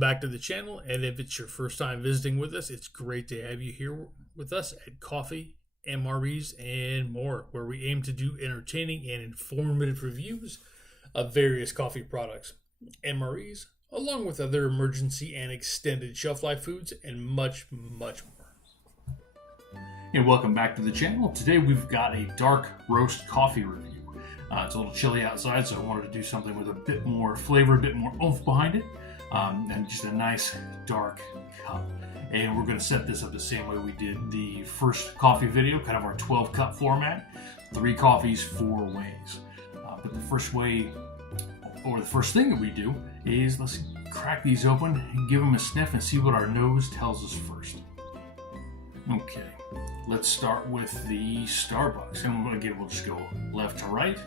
back to the channel, and if it's your first time visiting with us, it's great to have you here with us at Coffee, MREs, and more, where we aim to do entertaining and informative reviews of various coffee products, MREs, along with other emergency and extended shelf life foods, and much, much more. And welcome back to the channel. Today we've got a dark roast coffee review. It's a little chilly outside, so I wanted to do something with a bit more flavor, a bit more oomph behind it, and just a nice dark cup. And we're going to set this up the same way we did the first coffee video, kind of our 12 cup format, 3 coffees, 4 ways. But the first way, or the first thing that we do is let's crack these open and give them a sniff and see what our nose tells us first. Okay, let's start with the Starbucks, and again we'll just go left to right.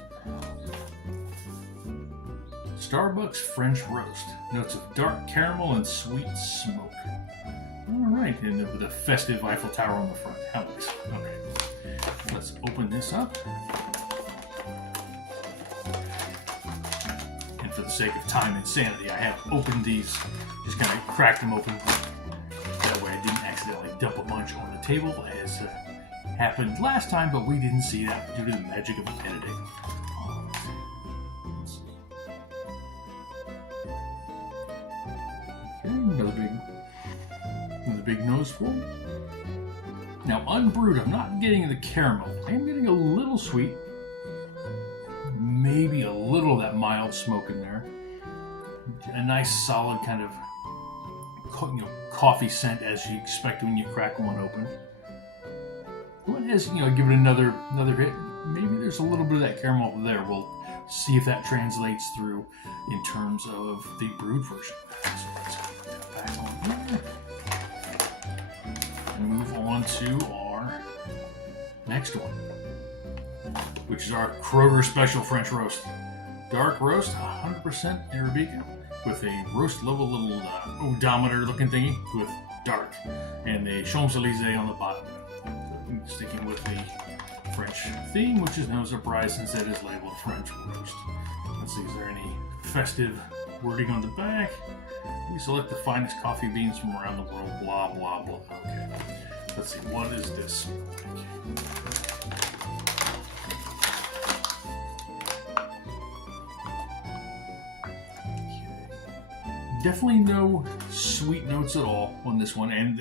Starbucks French Roast. Notes of dark caramel and sweet smoke. Alright, and with a festive Eiffel Tower on the front. How nice. Okay, let's open this up. And for the sake of time and sanity, I have opened these, just kind of cracked them open. That way I didn't accidentally dump a bunch on the table as happened last time, but we didn't see that due to the magic of editing. Another big noseful. Now, unbrewed, I'm not getting the caramel. I am getting a little sweet. Maybe a little of that mild smoke in there. A nice, solid kind of coffee scent as you expect when you crack one open. What is, give it another hit. Maybe there's a little bit of that caramel there. We'll see if that translates through in terms of the brewed version. So let's put that back on here. And move on to our next one, which is our Kroger Special French Roast. Dark roast, 100% Arabica, with a roast level little odometer looking thingy with dark, and a Champs-Élysées on the bottom. So, sticking with the French theme, which is no surprise since it is labeled French Roast. Let's see, is there any festive wording on the back? We select the finest coffee beans from around the world, blah, blah, blah. Okay, let's see, what is this? Definitely no sweet notes at all on this one, and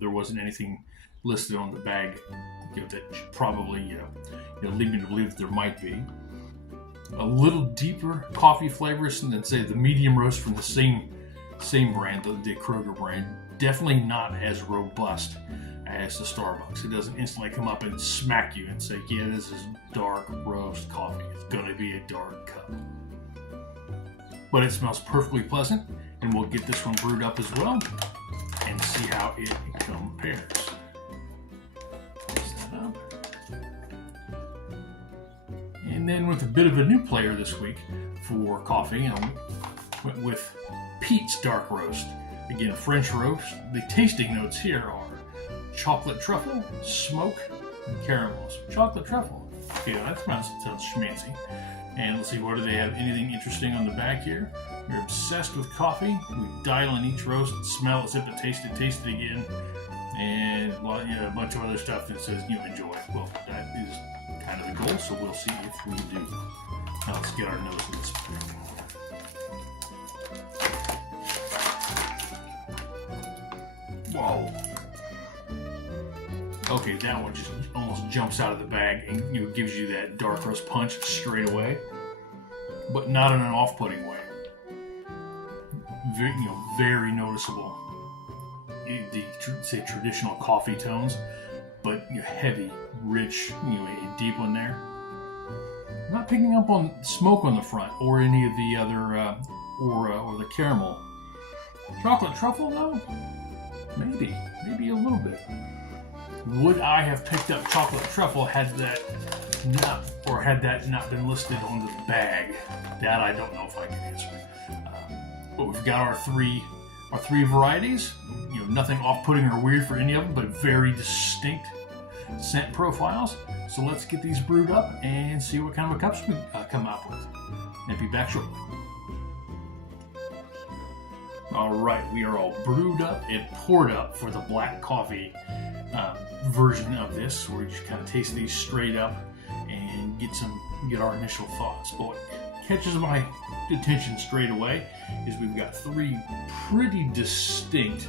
there wasn't anything listed on the bag that probably lead me to believe that there might be. A little deeper coffee flavors than, say, the medium roast from the same brand, the Kroger brand. Definitely not as robust as the Starbucks. It doesn't instantly come up and smack you and say, yeah, this is dark roast coffee. It's going to be a dark cup. But it smells perfectly pleasant, and we'll get this one brewed up as well and see how it compares. Close that up. And then with a bit of a new player this week for coffee, I went with Pete's Dark Roast. Again, French roast. The tasting notes here are chocolate truffle, smoke, and caramel. So chocolate truffle. Okay, that sounds schmancy. And let's see, what do they have? Anything interesting on the back here? You're obsessed with coffee. We dial in each roast, smell it, sip it, taste it again, and a bunch of other stuff that says enjoy. Well, that is kind of the goal, so we'll see if we do. Now let's get our nose in this. Whoa. Okay, that one just almost jumps out of the bag and gives you that dark roast punch straight away, but not in an off-putting way. Very noticeable. The say traditional coffee tones, but heavy, rich, a deep one there. Not picking up on smoke on the front or any of the other or the caramel. Chocolate truffle though, maybe a little bit. Would I have picked up chocolate truffle had that not been listed on the bag? That I don't know if I can answer. But we've got our three varieties. Nothing off-putting or weird for any of them, but very distinct scent profiles. So let's get these brewed up and see what kind of cups we come up with. And be back shortly. All right, we are all brewed up and poured up for the black coffee version of this, where we just kind of taste these straight up and get our initial thoughts. But what catches my attention straight away is we've got three pretty distinct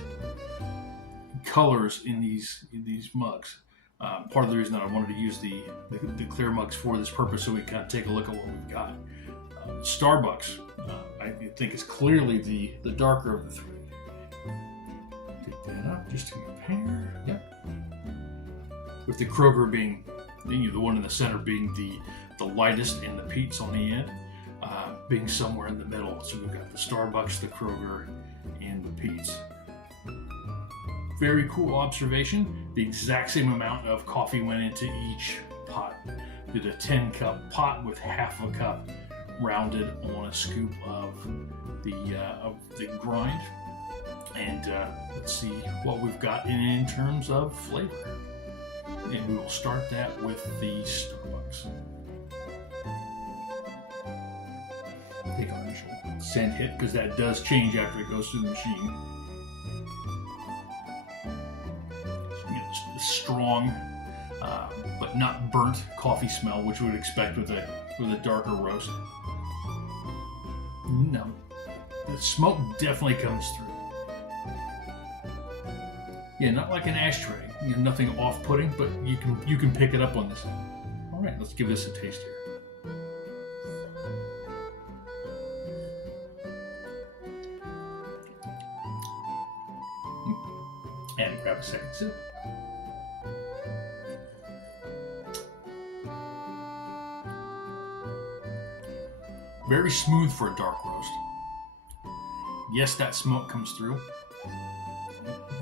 colors in these mugs. Part of the reason that I wanted to use the clear mugs for this purpose, so we kind of take a look at what we've got. Starbucks, I think, is clearly the darker of the three. Take that up just to compare. Yep. With the Kroger being the one in the center being the lightest, and the Pete's on the end being somewhere in the middle. So we've got the Starbucks, the Kroger, and the Pete's. Very cool observation. The exact same amount of coffee went into each pot. Did a 10-cup pot with half a cup rounded on a scoop of the grind. And let's see what we've got in terms of flavor. And we will start that with the Starbucks. Take our initial scent hit, because that does change after it goes through the machine. So you get the strong, but not burnt coffee smell, which we would expect with a darker roast. No, the smoke definitely comes through. Yeah, not like an ashtray. Nothing off-putting, but you can pick it up on this. All right, let's give this a taste here. And grab a second sip. Very smooth for a dark roast. Yes, that smoke comes through.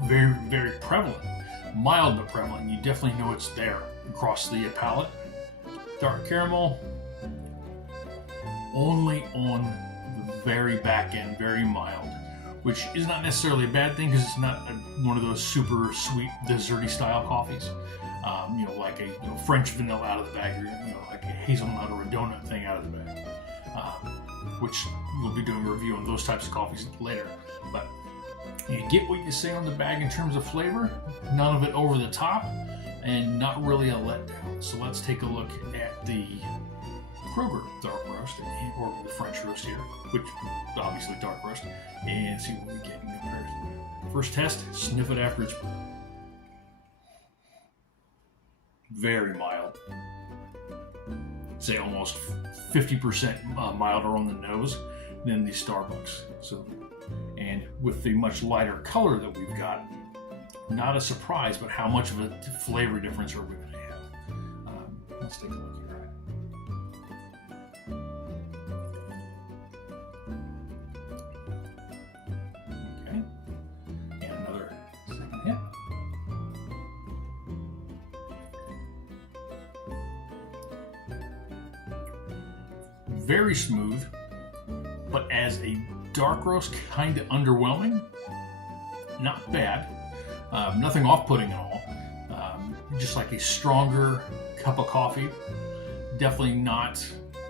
Very, very prevalent. Mild but prevalent. You definitely know it's there across the palate. Dark caramel, only on the very back end, very mild, which is not necessarily a bad thing, because it's not one of those super sweet desserty style coffees. Like a French vanilla out of the bag, or like a hazelnut or a donut thing out of the bag. Which we'll be doing a review on those types of coffees later. But you get what you say on the bag in terms of flavor, none of it over the top, and not really a letdown. So let's take a look at the Kroger dark roast, or the French roast here, which obviously dark roast, and see what we get in comparison. First test, sniff it after it's brewed. Very mild. Say almost 50% milder on the nose than the Starbucks. So, and with the much lighter color that we've got, not a surprise, but how much of a flavor difference are we going to have? Let's take a look here. Okay, and another second hit. Very smooth, but as a dark roast, kind of underwhelming. Not bad. Nothing off-putting at all. Just like a stronger cup of coffee. Definitely not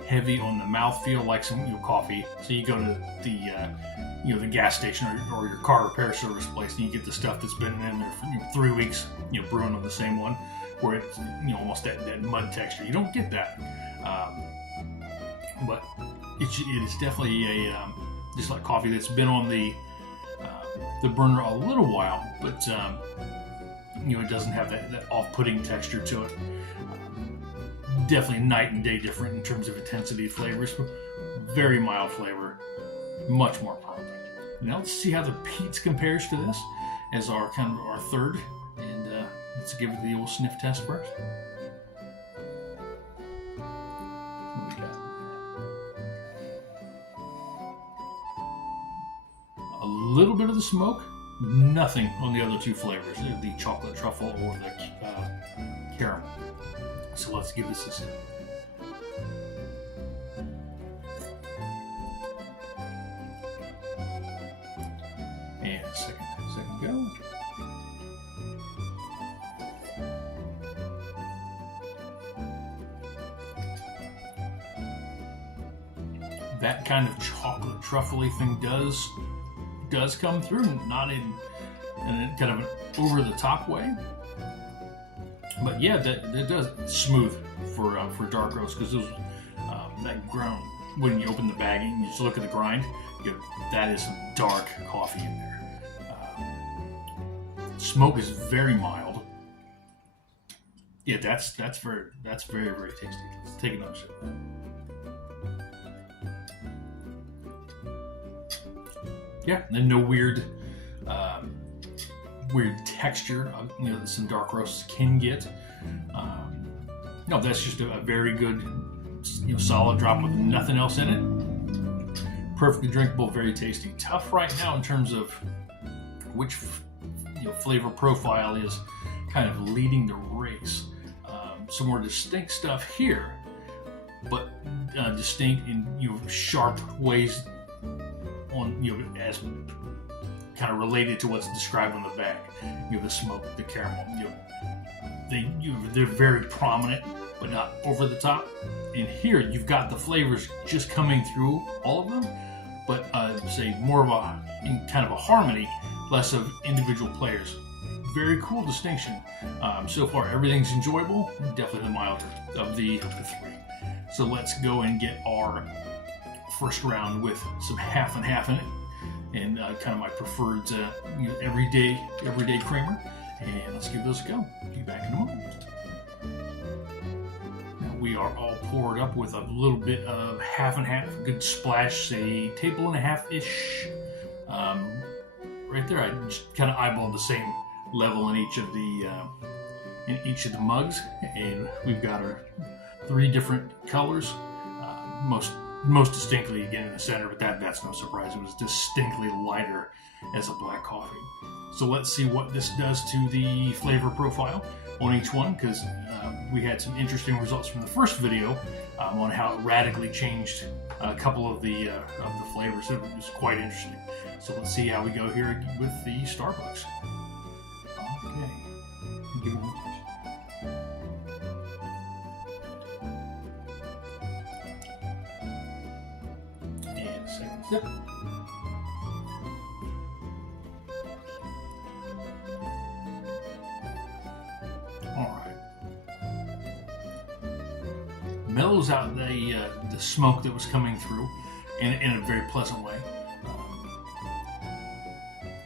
heavy on the mouthfeel like some coffee. So you go to the gas station or your car repair service place, and you get the stuff that's been in there for 3 weeks, brewing on the same one, where it's almost that mud texture. You don't get that. But it is definitely just like coffee that's been on the burner a little while, but it doesn't have that off-putting texture to it. Definitely night and day different in terms of intensity of flavors. Very mild flavor, much more powerful. Now let's see how the Pete's compares to this as our third, and let's give it the old sniff test first. A little bit of the smoke, nothing on the other two flavors, the chocolate truffle or the caramel. So let's give this a sip. And second go. That kind of chocolate truffly thing does does come through, not in kind of an over-the-top way. But yeah, that does smooth for dark roast, because those that ground, when you open the bag and you just look at the grind, that is some dark coffee in there. Smoke is very mild. Yeah, that's very very tasty. Let's take another sip. Yeah, and no weird texture that some dark roasts can get. No, that's just a very good, solid drop with nothing else in it. Perfectly drinkable, very tasty. Tough right now in terms of which flavor profile is kind of leading the race. Some more distinct stuff here, but distinct in sharp ways on as kind of related to what's described on the bag. The smoke, the caramel. They're very prominent, but not over the top. And here you've got the flavors just coming through all of them, but say more of kind of a harmony, less of individual players. Very cool distinction. So far, everything's enjoyable. Definitely the milder of the three. So let's go and get our first round with some half and half in it, and kind of my preferred everyday creamer. And let's give those a go. Be back in a moment. Now we are all poured up with a little bit of half and half, a good splash, say table and a half ish. Right there, I just kind of eyeballed the same level in each of the mugs, and we've got our 3 different colors. Most distinctly again in the center, but that's no surprise. It was distinctly lighter as a black coffee. So let's see what this does to the flavor profile on each one, because we had some interesting results from the first video on how it radically changed a couple of the flavors. It was quite interesting. So let's see how we go here with the Starbucks. Okay. Give it a taste. And second sip. Mellows out the smoke that was coming through in a very pleasant way.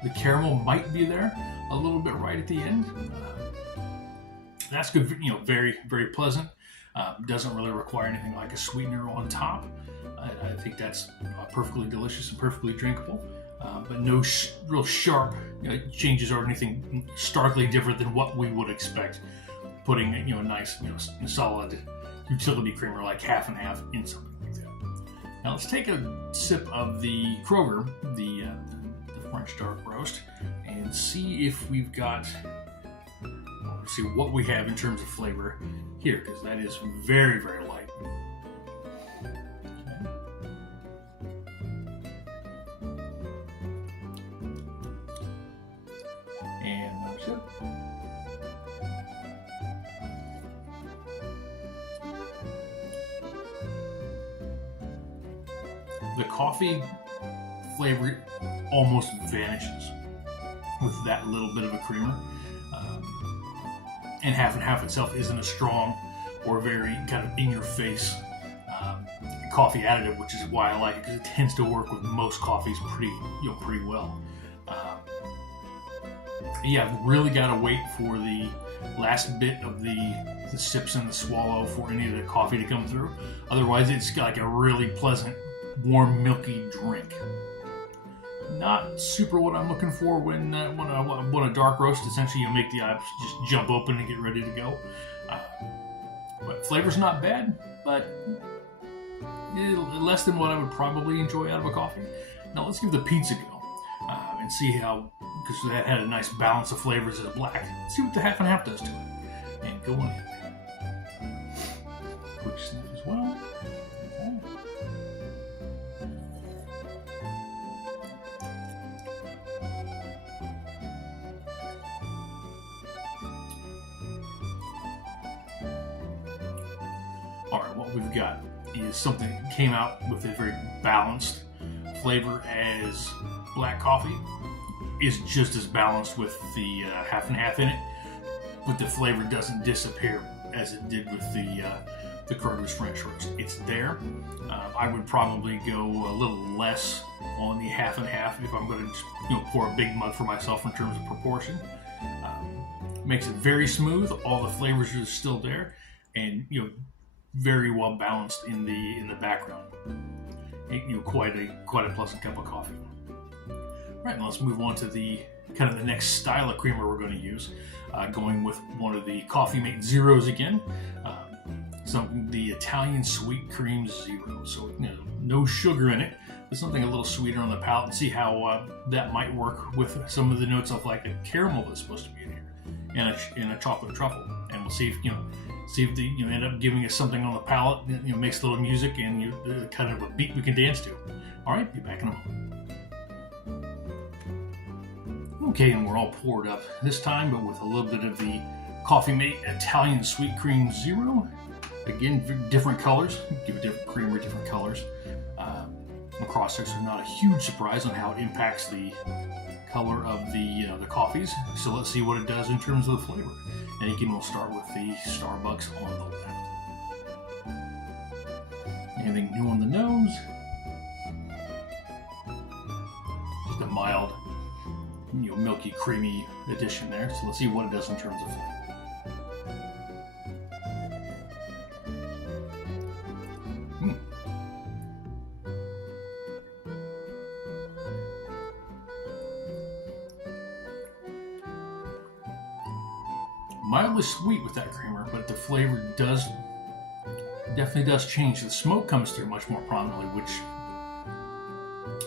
The caramel might be there a little bit right at the end. That's good, very, very pleasant. Doesn't really require anything like a sweetener on top. I think that's perfectly delicious and perfectly drinkable. But no real sharp changes or anything starkly different than what we would expect putting a nice, solid utility creamer like half and half in something like that. Now let's take a sip of the Kroger, the French dark roast, and see if we've got. Let's see what we have in terms of flavor here, because that is very, very light. Okay. And another sip. The coffee flavor almost vanishes with that little bit of a creamer. And half itself isn't a strong or very kind of in-your-face coffee additive, which is why I like it, because it tends to work with most coffees pretty well. Yeah, I've really got to wait for the last bit of the sips and the swallow for any of the coffee to come through. Otherwise, it's like a really pleasant, warm, milky drink. Not super what I'm looking for when I want a dark roast. Essentially, you make the eyes just jump open and get ready to go. But flavor's not bad, but less than what I would probably enjoy out of a coffee. Now let's give the pizza a go and see how, because that had a nice balance of flavors as black. Let's see what the half and half does to it. And go on in. Quick sniff as well. Okay. Alright, what we've got is something that came out with a very balanced flavor as black coffee is just as balanced with the half and half in it, but the flavor doesn't disappear as it did with the Kroger's French roast. It's there. I would probably go a little less on the half and half if I'm going to pour a big mug for myself in terms of proportion. Makes it very smooth. All the flavors are still there, and very well balanced in the background. Quite a pleasant cup of coffee. Right, now let's move on to the kind of the next style of creamer we're going to use. Going with one of the Coffee Mate Zeros again. The Italian Sweet Cream Zero. So no sugar in it, but something a little sweeter on the palate. See how that might work with some of the notes of like a caramel that's supposed to be in here, and a chocolate truffle. And we'll see if they end up giving us something on the palate. Makes a little music and kind of a beat we can dance to. All right, be back in a moment. Okay, and we're all poured up this time, but with a little bit of the Coffee Mate Italian Sweet Cream Zero. Again, different colors. Give a different creamer, different colors. The cross section is not a huge surprise on how it impacts the color of the coffees. So let's see what it does in terms of the flavor. And again, we'll start with the Starbucks on the left. Anything new on the nose? Just a mild, milky, creamy addition there. So let's see what it does in terms of flavor. Mildly sweet with that creamer, but the flavor definitely does change. The smoke comes through much more prominently, which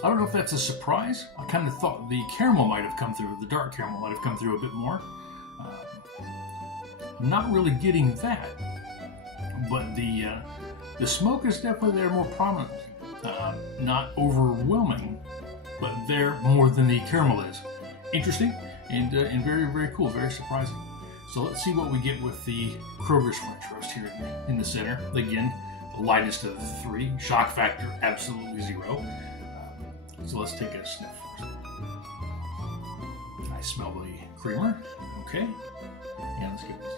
I don't know if that's a surprise. I kind of thought the caramel might have come through, the dark caramel might have come through a bit more. I'm not really getting that, but the smoke is definitely there more prominently. Not overwhelming, but there more than the caramel is. Interesting and very, very cool, very surprising. So let's see what we get with the Kroger's French roast here in the center. Again, the lightest of the three. Shock factor, absolutely zero. So let's take a sniff first. I smell the creamer. Okay. And let's give this.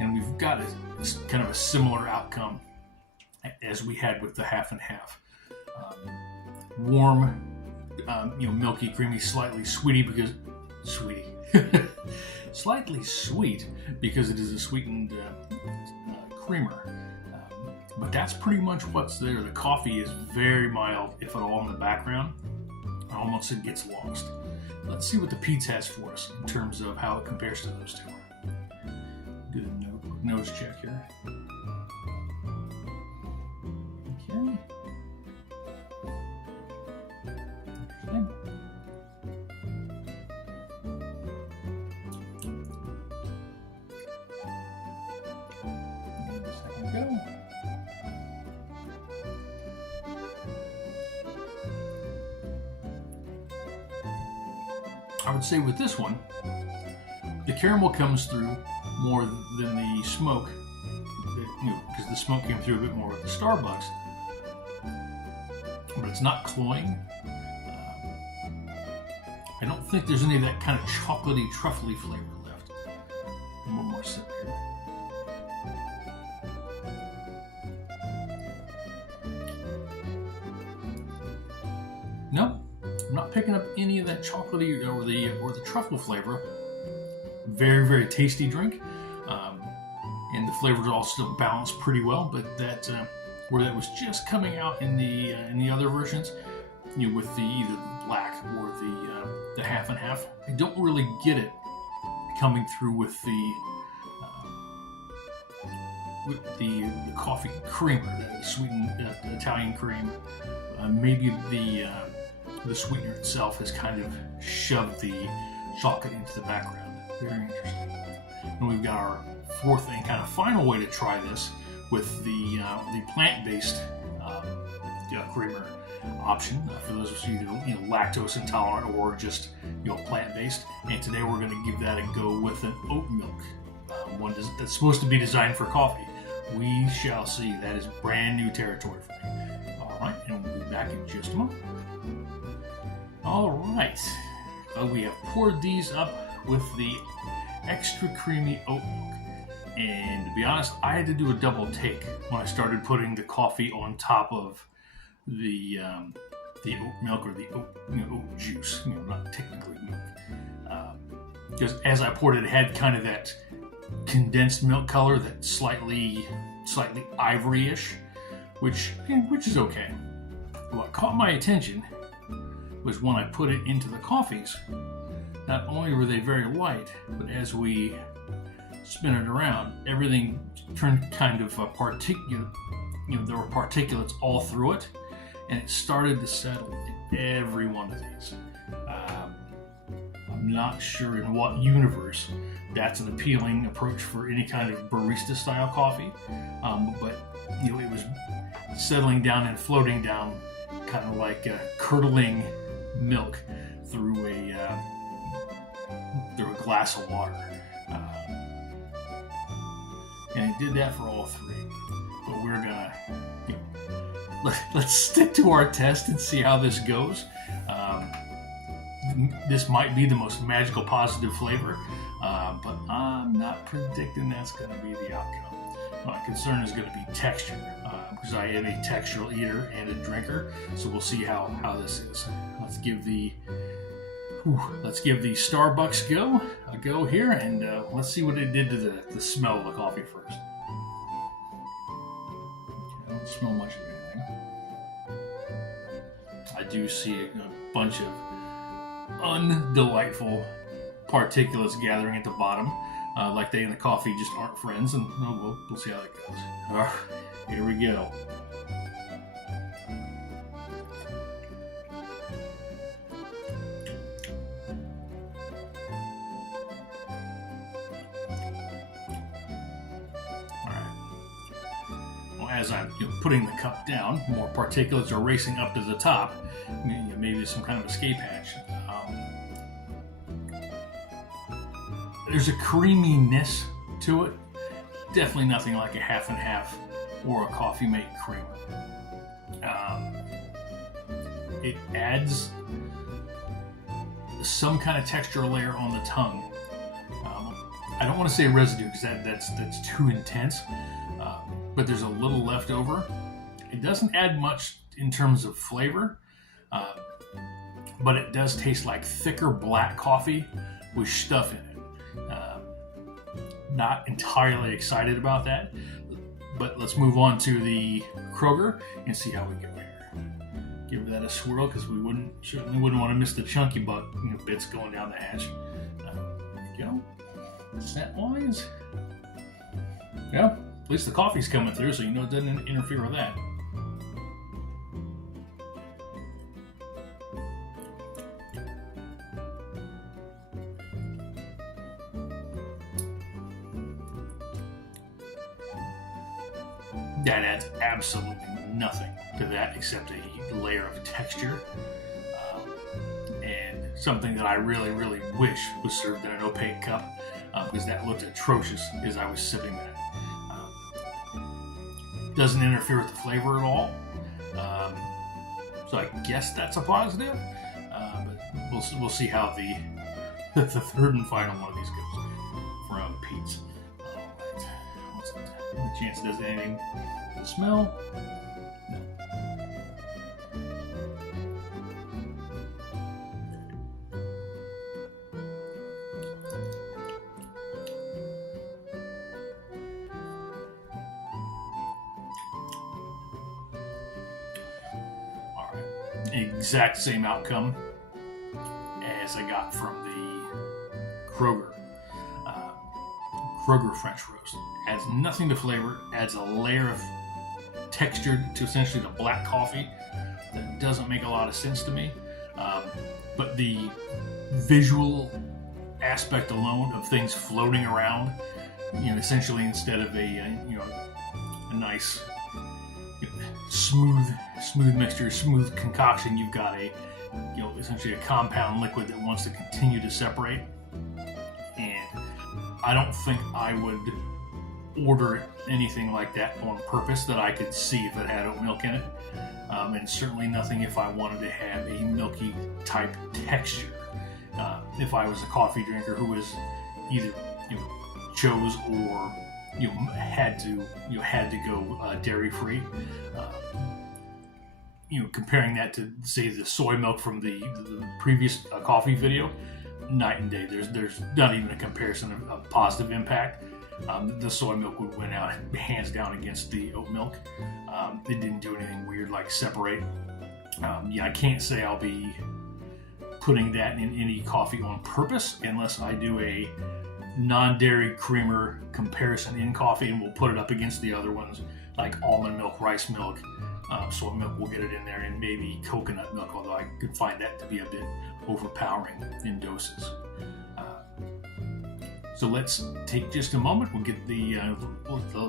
And we've got kind of a similar outcome as we had with the half and half. Warm, milky, creamy, slightly sweet because it is a sweetened creamer. But that's pretty much what's there. The coffee is very mild, if at all, in the background. Almost it gets lost. Let's see what the Pete's has for us in terms of how it compares to those two. Do the nose check here. Okay. Interesting. And a second go. I would say with this one, the caramel comes through more than the smoke, because the smoke came through a bit more with the Starbucks, but it's not cloying. I don't think there's any of that kind of chocolatey, truffly flavor left. One more sip here. No, I'm not picking up any of that chocolatey or the truffle flavor. Very, very tasty drink, and the flavors all still balanced pretty well. But that where that was just coming out in the other versions, with either the black or the half and half, I don't really get it coming through with the coffee creamer, that sweetened Italian cream. Maybe the sweetener itself has kind of shoved the chocolate into the background. Very interesting. And we've got our fourth and kind of final way to try this with the plant-based creamer option for those of you either lactose intolerant or just plant-based. And today we're going to give that a go with an oat milk, one that's supposed to be designed for coffee. We shall see. That is brand new territory for me. All right, and we'll be back in just a moment. All right, we have poured these up with the extra creamy oat milk. And to be honest, I had to do a double take when I started putting the coffee on top of the oat milk or the oat juice. Not technically milk, because as I poured it, it had kind of that condensed milk color, that slightly ivory-ish, which is okay. What caught my attention was when I put it into the coffees. Not only were they very light, but as we spin it around, everything turned kind of particulate. There were particulates all through it, and it started to settle in every one of these. I'm not sure in what universe that's an appealing approach for any kind of barista-style coffee, but it was settling down and floating down, kind of like curdling milk through a glass of water. And it did that for all three. But we're gonna, let's stick to our test and see how this goes. This might be the most magical positive flavor, but I'm not predicting that's going to be the outcome. My concern is going to be texture, because I am a textural eater and a drinker. So we'll see how this is. Let's give the Starbucks a go here, and let's see what it did to the smell of the coffee first. I don't smell much of anything. I do see a bunch of undelightful particulates gathering at the bottom, like they and the coffee just aren't friends, and we'll see how that goes. All right, here we go. As I'm putting the cup down, more particulates are racing up to the top. Maybe some kind of escape hatch. There's a creaminess to it. Definitely nothing like a half and half or a coffee mate creamer. It adds some kind of texture layer on the tongue. I don't want to say residue because that's too intense. But there's a little left over. It doesn't add much in terms of flavor, but it does taste like thicker black coffee with stuff in it. Not entirely excited about that, but let's move on to the Kroger and see how we go here. Give that a swirl because we certainly wouldn't want to miss the chunky bits going down the hatch. There we go. Scent-wise, yeah. At least the coffee's coming through, so it doesn't interfere with that. That adds absolutely nothing to that except a layer of texture. And something that I really, really wish was served in an opaque cup, because that looked atrocious as I was sipping that. Doesn't interfere with the flavor at all, so I guess that's a positive. But we'll see how the third and final one of these goes from Pete's. All right, what's that? Any chance it does anything to smell? No. Exact same outcome as I got from the Kroger French roast. Adds nothing to flavor, adds a layer of texture to essentially the black coffee that doesn't make a lot of sense to me. But the visual aspect alone of things floating around, essentially instead of a nice smooth mixture, smooth concoction. You've got a, essentially a compound liquid that wants to continue to separate. And I don't think I would order anything like that on purpose that I could see if it had oat milk in it. And certainly nothing if I wanted to have a milky type texture. If I was a coffee drinker who was either chose or had to go dairy free, comparing that to say the soy milk from the previous coffee video, night and day. There's not even a comparison of positive impact. The soy milk would win out hands down against the oat milk. It didn't do anything weird like separate. I can't say I'll be putting that in any coffee on purpose unless I do a non-dairy creamer comparison in coffee, and we'll put it up against the other ones like almond milk, rice milk, soy milk. We'll get it in there, and maybe coconut milk, although I could find that to be a bit overpowering in doses. So let's take just a moment. We'll get the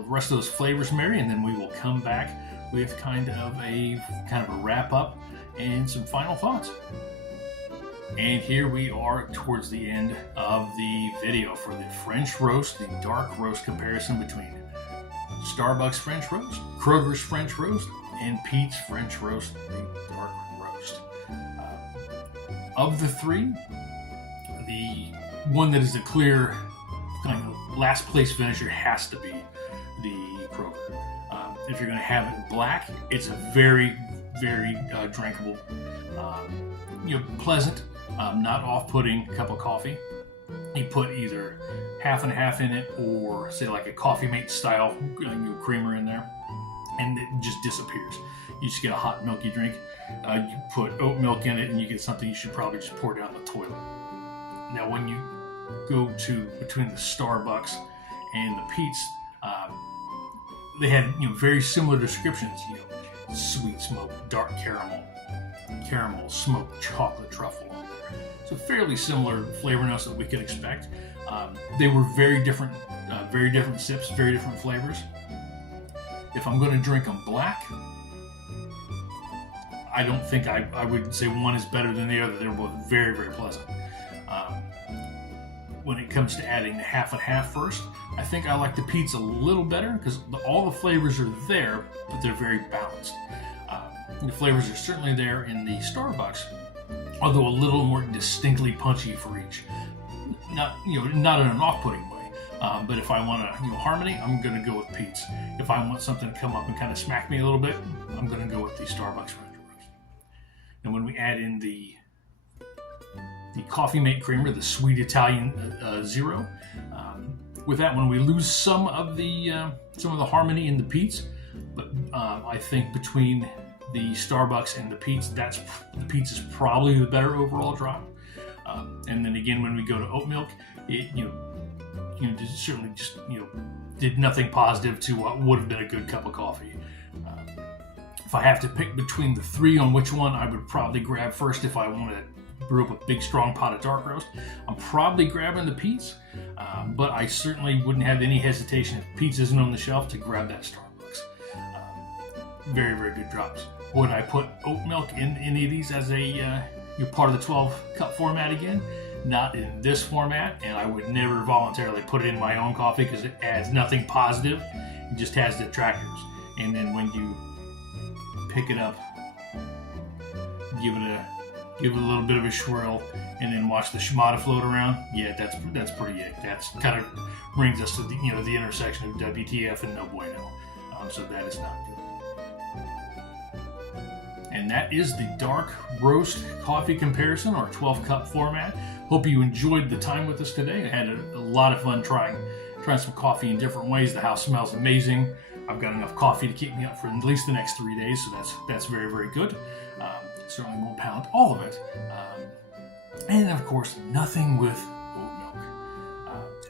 rest of those flavors marry, and then we will come back with kind of a wrap up and some final thoughts. And here we are towards the end of the video for the French roast, the dark roast comparison between Starbucks French roast, Kroger's French roast, and Pete's French roast, the dark roast. Of the three, the one that is a clear kind of last place finisher has to be the Kroger. If you're going to have it black, it's a very, very drinkable, pleasant, not off-putting cup of coffee. You put either half and half in it, or say like a Coffee Mate style creamer in there, and it just disappears. You just get a hot milky drink. You put oat milk in it, and you get something you should probably just pour down the toilet. Now, when you go to between the Starbucks and the Pete's, they had very similar descriptions. Sweet smoke, dark caramel, smoked chocolate truffle. So fairly similar flavor notes that we could expect. They were very different sips, very different flavors. If I'm going to drink them black, I don't think I would say one is better than the other. They're both very, very pleasant. When it comes to adding the half and half first, I think I like the Pete's a little better because all the flavors are there, but they're very balanced. The flavors are certainly there in the Starbucks, although a little more distinctly punchy for each. Not in an off-putting way, but if I want harmony, I'm going to go with Pete's. If I want something to come up and kind of smack me a little bit, I'm going to go with the Starbucks French roast. And when we add in the Coffee Mate creamer, the sweet Italian Zero, with that one we lose some of the harmony in the Pete's, but I think between the Starbucks and the Pete's, the Pete's is probably the better overall drop. And then again, when we go to oat milk, it certainly just did nothing positive to what would have been a good cup of coffee. If I have to pick between the three on which one I would probably grab first if I want to brew up a big strong pot of dark roast, I'm probably grabbing the Pete's, but I certainly wouldn't have any hesitation if Pete's isn't on the shelf to grab that Starbucks. Very, very good drops. Would I put oat milk in any of these as a part of the 12 cup format again? Not in this format, and I would never voluntarily put it in my own coffee because it adds nothing positive. It just has detractors. And then when you pick it up, give it a little bit of a swirl, and then watch the schmata float around. Yeah, that's pretty it. That's kind of brings us to the the intersection of WTF and no bueno. So that is not good. And that is the dark roast coffee comparison, or 12 cup format. Hope you enjoyed the time with us today. I had a lot of fun trying some coffee in different ways. The house smells amazing. I've got enough coffee to keep me up for at least the next 3 days, so that's very, very good. Certainly won't pound all of it. And of course, nothing with oat milk.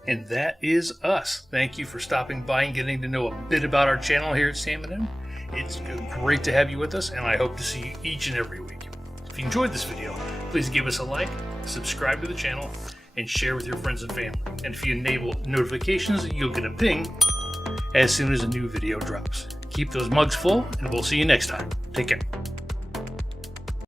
And that is us. Thank you for stopping by and getting to know a bit about our channel here at Salmon M. It's great to have you with us, and I hope to see you each and every week. If you enjoyed this video, please give us a like, subscribe to the channel, and share with your friends and family. And if you enable notifications, you'll get a ping as soon as a new video drops. Keep Keep those mugs full, and we'll see you next time. Take care.